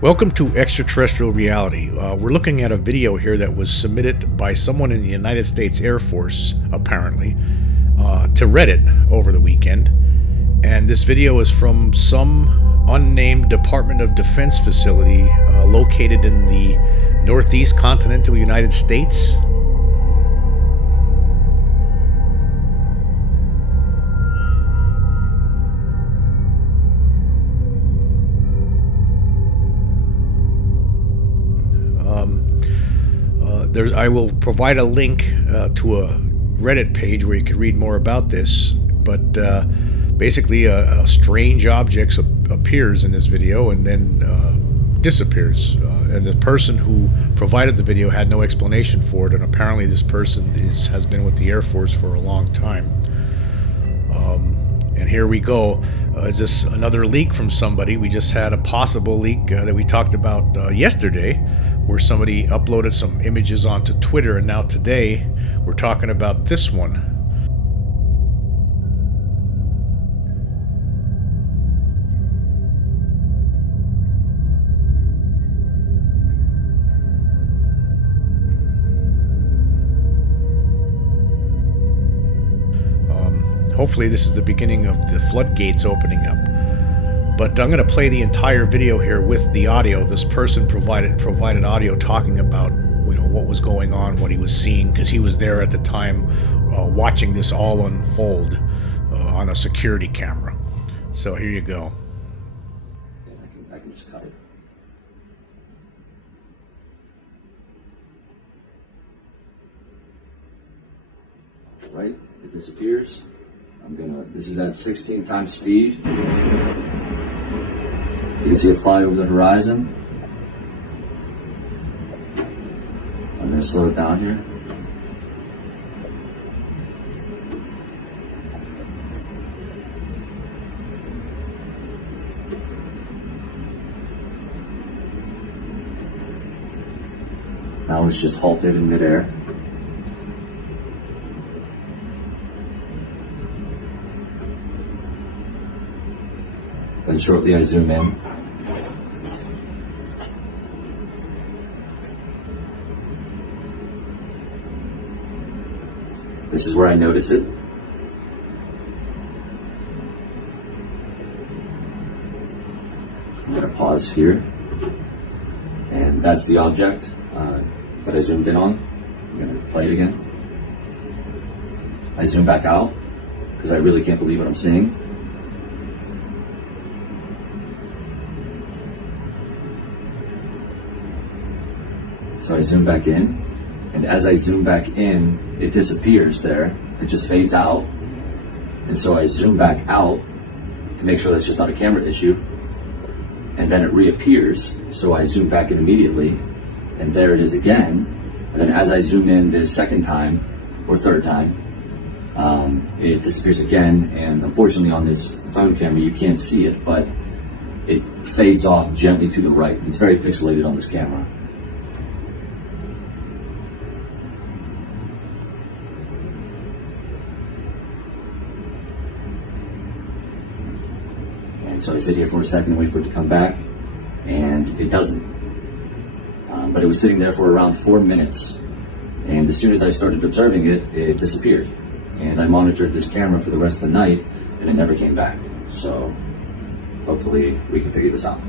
Welcome to Extraterrestrial Reality. We're looking at a video here that was submitted by someone in the United States Air Force, apparently, to Reddit over the weekend. And this video is from some unnamed Department of Defense facility located in the northeast continental United States. I will provide a link to a Reddit page where you can read more about this, but basically a strange object appears in this video and then disappears, and the person who provided the video had no explanation for it, and apparently this person has been with the Air Force for a long time. And here we go. Is this another leak from somebody? We just had a possible leak that we talked about yesterday, where somebody uploaded some images onto Twitter, and now today we're talking about this one. Hopefully this is the beginning of the floodgates opening up. But I'm going to play the entire video here with the audio. This person provided audio talking about, what was going on, what he was seeing, because he was there at the time watching this all unfold on a security camera. So here you go. I can just cut it. Right? It disappears. This is at 16 times speed. You can see it fly over the horizon. I'm going to slow it down here. Now it's just halted in midair. Then shortly I zoom in. This is where I notice it. I'm going to pause here. And that's the object that I zoomed in on. I'm going to play it again. I zoom back out because I really can't believe what I'm seeing. So I zoom back in, and as I zoom back in, it disappears there. It just fades out. And so I zoom back out to make sure that's just not a camera issue. And then it reappears, so I zoom back in immediately, and there it is again. And then as I zoom in this second time, or third time, it disappears again. And unfortunately on this phone camera, you can't see it, but it fades off gently to the right. It's very pixelated on this camera. And so I sit here for a second and wait for it to come back, and it doesn't. But it was sitting there for around 4 minutes, and as soon as I started observing it, it disappeared. And I monitored this camera for the rest of the night, and it never came back. So hopefully we can figure this out.